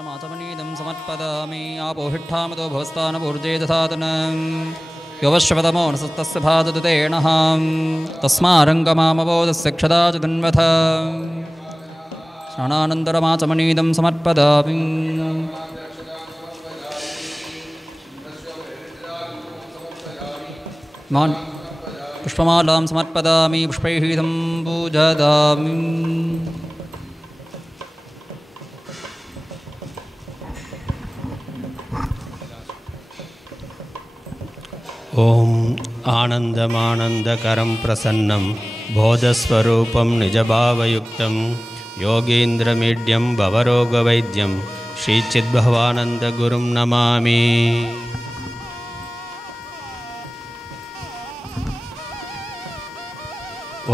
शानानन्दरमाचमनीदं समर्पयामि आपोहिष्ठामतो भवस्तानपूर्जे दधातनं योवश्वतमो नस्तस्य भातु तेणः तस्मारङ्गमामवोदस्य क्षदा च धन्वथ शानानन्दरमाचमनीदं समर्पयामि पुष्पमालां समर्पयामि पुष्पैः पूजयामि ओम आनंदमानंदकरं प्रसन्नं बोधस्वरूपं निजभावयुक्तं योगीन्द्रमीड्यं भवरोगवैद्यं श्रीचिद्भवानन्दगुरुं नमामि।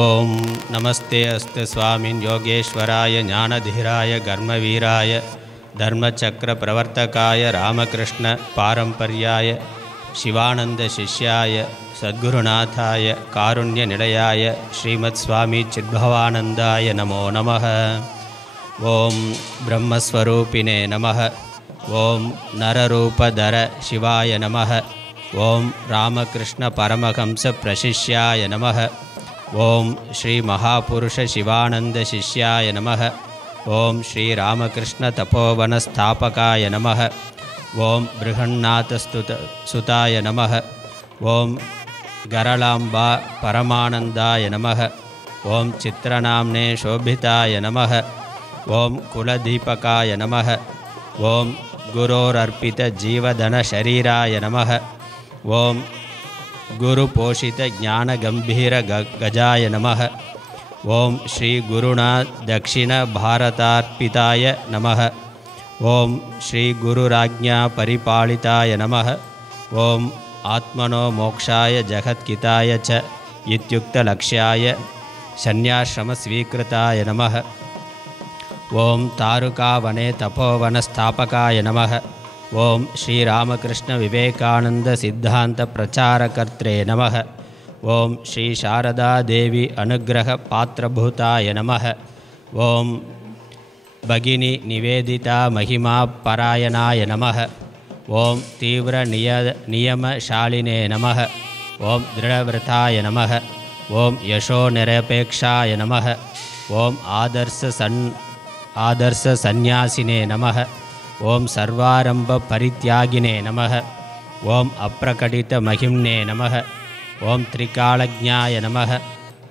ओम नमस्ते अस्तु स्वामिन् योगेश्वराय ज्ञानधीराय कर्मवीराय धर्मचक्रप्रवर्तकाय रामकृष्ण पारंपर्याय शिवानंद शिष्याय सद्गुरुनाथाय कारुण्यनिलयाय श्रीमत्स्वामी चिद्भवानंदाय नमो नमः। ओम ब्रह्मस्वरूपिणे नमः। ओम नररूपधर शिवाय नमः। ओम रामकृष्ण परमहंस प्रशिष्याय नमः। ओम श्री महापुरुष शिवानंद शिष्याय नमः। ओम श्री रामकृष्ण तपोवन स्थापकाय नमः। ओम बृहन्नाथ सुताय नमः। ओम गरलाम्बा परमानंदाय नमः। ओम चित्रनाम्ने शोभिताय नमः। ओम कुलदीपकाय नमः। ओम गुरोरर्पित जीवधन शरीराय नमः। ओम गुरुपोषित ज्ञान गंभीर गजाय नमः। ओम श्री गुरुणा दक्षिण भारतार्पिताय नमः। ओम श्री गुरुराज्ञा परिपालिताय नमः। ओम आत्मनो मोक्षाय जगत्किताय च इत्युक्तलक्ष्याय सन्याश्रम स्वीकृताय नमः। ओम तारुकावने तपोवन स्थापकाय नमः। ओम श्री रामकृष्ण विवेकानंद सिद्धांत प्रचारकर्त्रे नमः। ओम श्री शारदा देवी अनुग्रह पात्रभूताय नमः। ओम भगिनी निवेदिता महिमा परायणाय नमः। ओम तीव्र नियमशालिने नमः। ओम दृढ़व्रताय नमः। ओम यशो निरपेक्षाय नमः। ओम आदर्श सन्यासिने नमः। ओम सर्वारंभ परित्यागिने नमः। ओम अप्रकटित महिम्ने नमः। ओम त्रिकालज्ञाय नमः।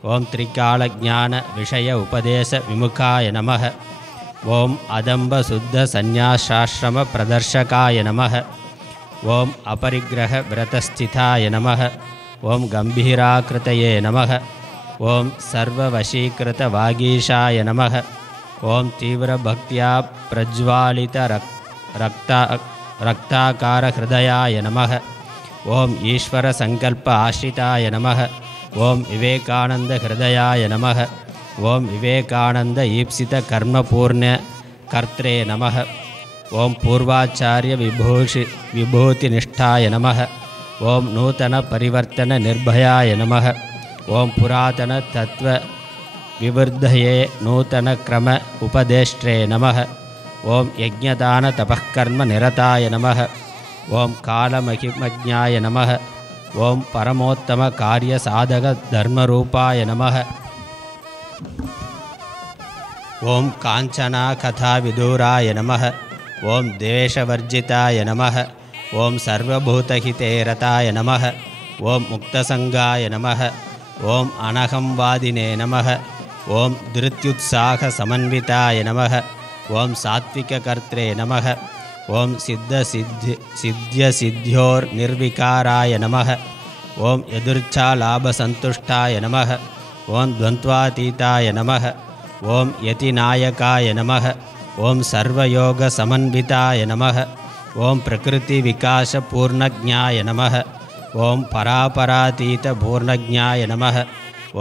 ओम त्रिकालज्ञान विषय उपदेश विमुखाय नमः। ओम अदम्ब शुद्ध सन्यासाश्रम प्रदर्शकाय नमः। ओम अपरिग्रह व्रतस्थिताय नमः। ओम गंभीराकृतये नमः। ओम सर्ववशीकृत वागीशाय नमः। ओम तीव्र भक्त्या प्रज्वालित रक्ताकार हृदयाय नमः। ओम ईश्वर संकल्प आश्रिताय नमः। ओम विवेकानंद हृदयाय नमः। ओम विवेकानंद ईप्सित कर्मपूर्ण कर्त्रे नमः। ओम पूर्वाचार्य विभूतिनिष्ठाय नमः। ओम नूतन परिवर्तन निर्भयाय नमः। ओम पुरातन तत्व विवृद्धये नूतन क्रम उपदेष्ट्रे नमः। ओम यज्ञदान तपःकर्म निरताय नमः। ओम कालमहिमज्ञाय नमः। ओम परमोत्तम कार्य साधक धर्मरूपाय नमः। ओम कांचना कथा विदूराय नमः। ओम द्वेषवर्जिताय नमः। ओम सर्वभूतहिते रताय नमः। ओम मुक्तसंगाय नमः। ओम अनहंवादिने नमः। ओम धृत्युत्साह समन्विताय नमः। ओम सात्विककर्त्रे नमः। ओम सिद्ध्यसिद्ध्योर्निर्विकाराय नमः। ओम यदुर्च्छालाभसंतुष्टाय नमः। ओम द्वन्द्वातीताय नमः। ओम यतिनायकाय नमः। ओम सर्वयोगसमन्विताय नमः। ओम प्रकृतिविकासपूर्णज्ञाय नमः। ओम परापरातीतपूर्णज्ञाय नमः।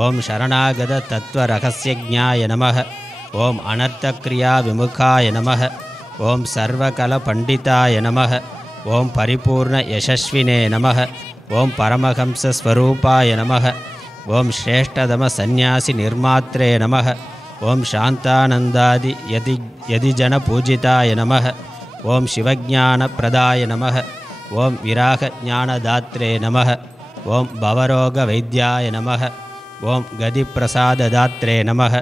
ओम शरणागततत्त्वरहस्यज्ञाय नमः। ओम अनर्थक्रियाविमुखाय नमः। ओम सर्वकलपण्डिताय नमः। ओम परिपूर्णयशस्विने नमः। ओम परमहंसस्वरूपाय नमः। ओम श्रेष्ठतमसन्न्यासिनिर्मात्रे नमः। ओम शान्तानन्दादि यदिजनपूजिताय नमः। ஓம் சிவஞானப்பிரதாய நமः. ஓம் விராகஞானதாத்ரே நமः. ஓம் பவரோக வைத்தியாய நமः. ஓம் கதிப்பிரசாததாத்ரே நமः.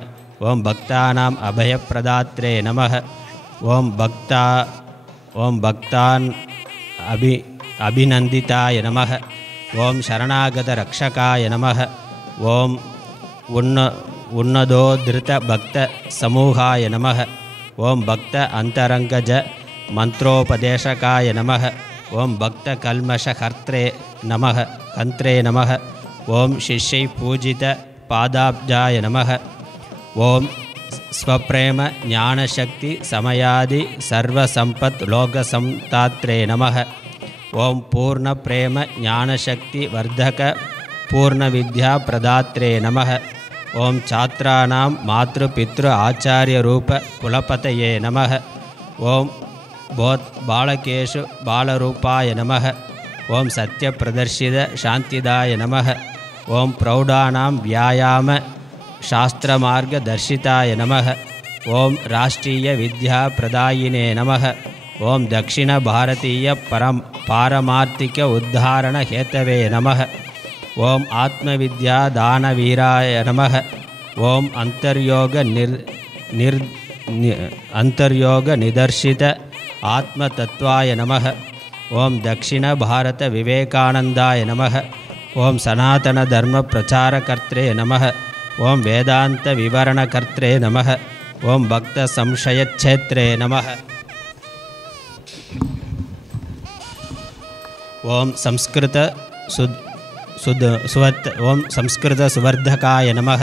ஓம் பக்தானாம் அபயப்பிரதாத்ரே நமः. ஓம் பக்தான் அபிநந்திதாய நமः. ஓம் சரணாகதரக்ஷகாய நமः. ஓம் உன்னதோத்ருதபக்தசமூகாய நமः. ஓம் பக்த அந்தரங்கஜ மந்த்ரோபதேசகாய நமः. ஓம் பக்தகல்மஷஹர்த்ரே நமः ஹந்த்ரே நமः. ஓம் சிஷ்யை பூஜித பாதாப்ஜாய நமः. ஓம் ஸ்வப்ரேம ஞானசக்தி சமயாதி சர்வசம்பத் லோகசம்தாத்ரே நமः. ஓம் பூர்ண பிரேம ஞானசக்தி வர்தக பூர்ணவித்யா பிரதாத்ரே நமः. ஓம் சாத்ராணாம் மாத்ரு பித்ரு ஆச்சாரிய ரூப குலபதயே நமः. ஓம் பாலகேஷு பாலரூபாய நமः. ஓம் சத்யப்பிரதர்ஷித சாந்திதாய நமः. ஓம் பிரௌடானாம் வியாயாம சாஸ்திரமார்கதர்ஷிதாய நமः. ஓம் ராஷ்ட்ரிய வித்யா பிரதாயினே நமः. ஓம் தக்ஷிண பாரதீய பாரமார்த்திக உத்தாரண ஹேத்தவே நமः. ஓம் ஆத்மவித்யா தானவீராய நமः. ஓம் அந்தர்யோக நிதர்ஷித ஆத்மதத்வாய நமः. ஓம் தக்ஷிண பாரத விவேகானந்தாய நமः. ஓம் சனாதன தர்ம பிரச்சாரகர்த்ரே நமः. ஓம் வேதாந்த விவரணகர்த்ரே நமः. ஓம் பக்த சம்சயச்சேத்ரே நமः. ஓம் சம்ஸ்கிருத சுவர்தகாய நமः.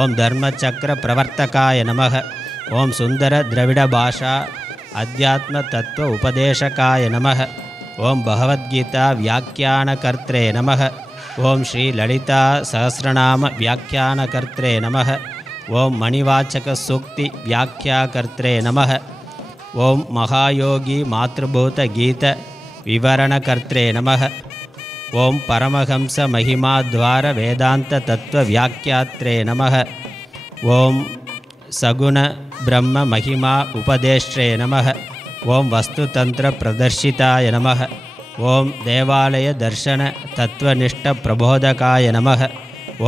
ஓம் தர்மச்சக்ர பிரவர்த்தகாய நமः. ஓம் சுந்தர திரவிட பாஷா அத்தியாத்ம தத்துவ உபதேசகாய நமः. ஓம் பகவத்கீதா வியாக்கியானகர்த்ரே நமः. ஓம் ஸ்ரீ லலிதா சஹஸ்ரநாம வியாக்கியானகர்த்ரே நமः. ஓம் மணிவாச்சக சூக்தி வியாக்கியாகர்த்ரே நமः. ஓம் மகாயோகி மாத்ருபூத கீத விவரணகர்த்ரே நமः. ஓம் பரமஹம்ச மகிமாத்வார வேதாந்த தத்துவ வியாக்கியாத்ரே நமः. ஓம் சகுண பிரம்ம மகிமா உபதேஷ்ட்ரே நமः. ஓம் வஸ்துதந்திர பிரதர்ஷிதாய நமः. ஓம் தேவாலய தர்ஷன தத்துவநிஷ்ட பிரபோதகாய நமः.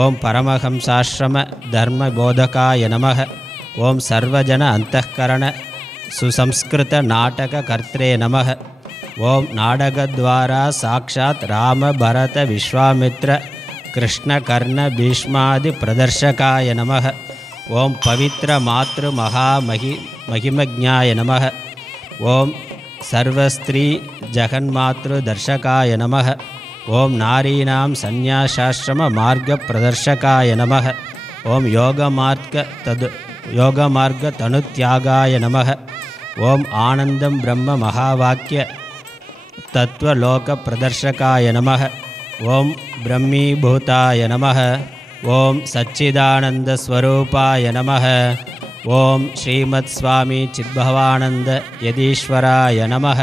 ஓம் பரமஹம்சாஸ்ரம தர்மபோதகாய நமः. ஓம் சர்வஜன அந்தఃகரண சுசம்ஸ்கிருத நாடக கர்த்ரே நமः. ஓம் நாடகத்வாரா சாக்ஷாத் ராம பரத விஸ்வாமித்ர கிருஷ்ண கர்ண பீஷ்மாதி பிரதர்ஷகாய நமः. ஓம் பவித்ர மாத்ரு மகிமஜ்ஞாய நமः. ஓம் சர்வஸ்திரீ ஜகன்மாத்ரு தர்ஷகாய நமः. ஓம் நாரீணாம் சந்நியாசாஸ்ரம மார்க பிரதர்ஷகாய நமः. ஓம் யோகமார்க தனுத்யாகாய நமः. ஓம் ஆனந்தம் பிரம்ம மகாவாக்கிய தத்துவலோக பிரதர்ஷகாய நமः. ஓம் பிரம்மீபூதாய நமः. ஓம் சச்சிதானந்த ஸ்வரூபாய நமः. ஓம் ஸ்ரீமத் சுவாமி சித்பவானந்த யதீஸ்வராய நமः.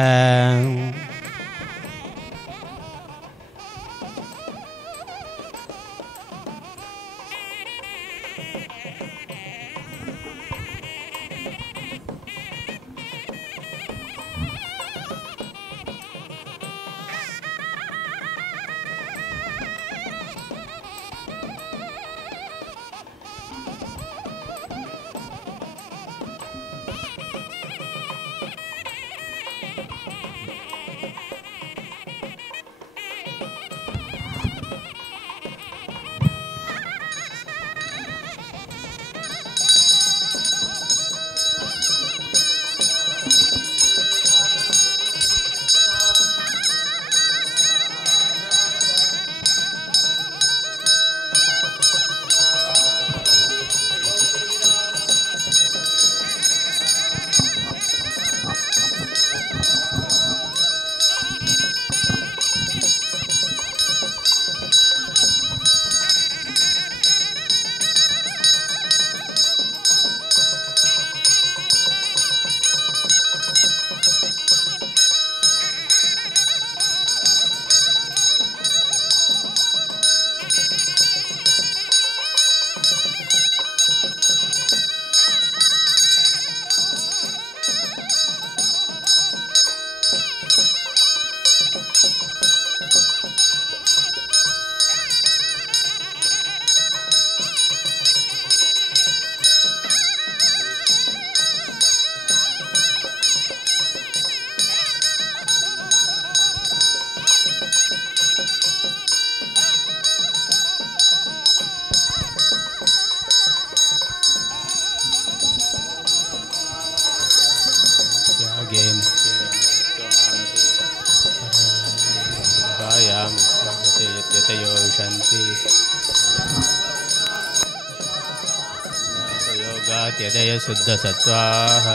यदयशुद्धसत्त्वाः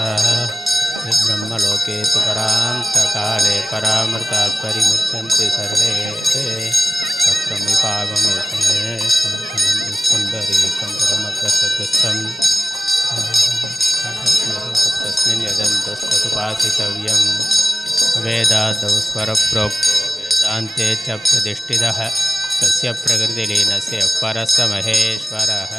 ब्रह्मलोके तु परान्तकाले परामृतात् परिमुच्यन्ते सर्वे पुण्डरीकं परमप्रसगस्थं तस्मिन् यदन्तस्तुपासितव्यं वेदादौ स्वरप्रोक्तो वेदान्ते च प्रतिष्ठितः तस्य प्रकृतिलीनस्य परस्य महेश्वरः।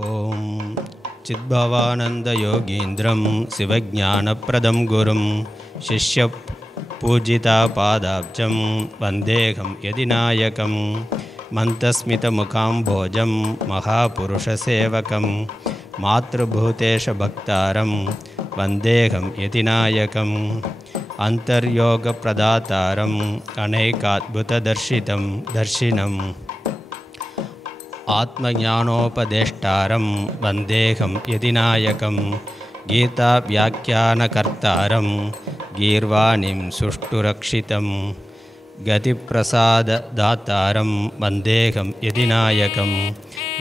ओम चिद्भवानन्दयोगीन्द्रं शिवज्ञानप्रदं गुरुं शिष्यपूजितापादाब्जं वन्देऽहं यदिनायकं मन्तस्मितमुखाम्भोजं महापुरुषसेवकं मातृभूतेशभक्तारं वन्देऽहं यदिनायकम् अन्तर्योगप्रदातारम् अनेकाद्भुतदर्शिनं आत्मज्ञानोपदेष्टारं वन्देऽहं यदिनायकं गीताव्याख्यानकर्तारं गीर्वाणीं सुष्ठुरक्षितं गतिप्रसाददातारं वन्देऽहं यदिनायकं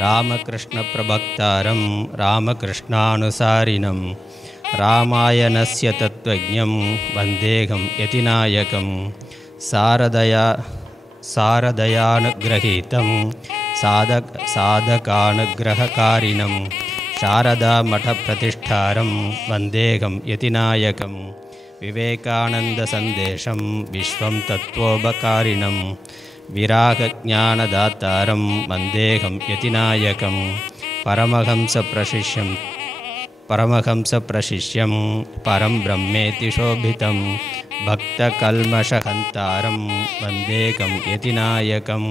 रामकृष्णप्रभक्तारं रामकृष्णानुसारिणं रामायणस्य तत्त्वज्ञं वन्देऽहं यतिनायकं सारदयानुग्रहीतं साधकानुग्रहकारिणं शारदामठप्रतिष्ठारं वन्देऽहं यतिनायकं विवेकानन्दसन्देशं विश्वं तत्त्वोपकारिणं विरागज्ञानदातारं वन्देऽहं यतिनायकं परमहंसप्रशिष्यं परं ब्रह्मेति शोभितं भक्तकल्मषहन्तारं वन्देऽहं यतिनायकम्।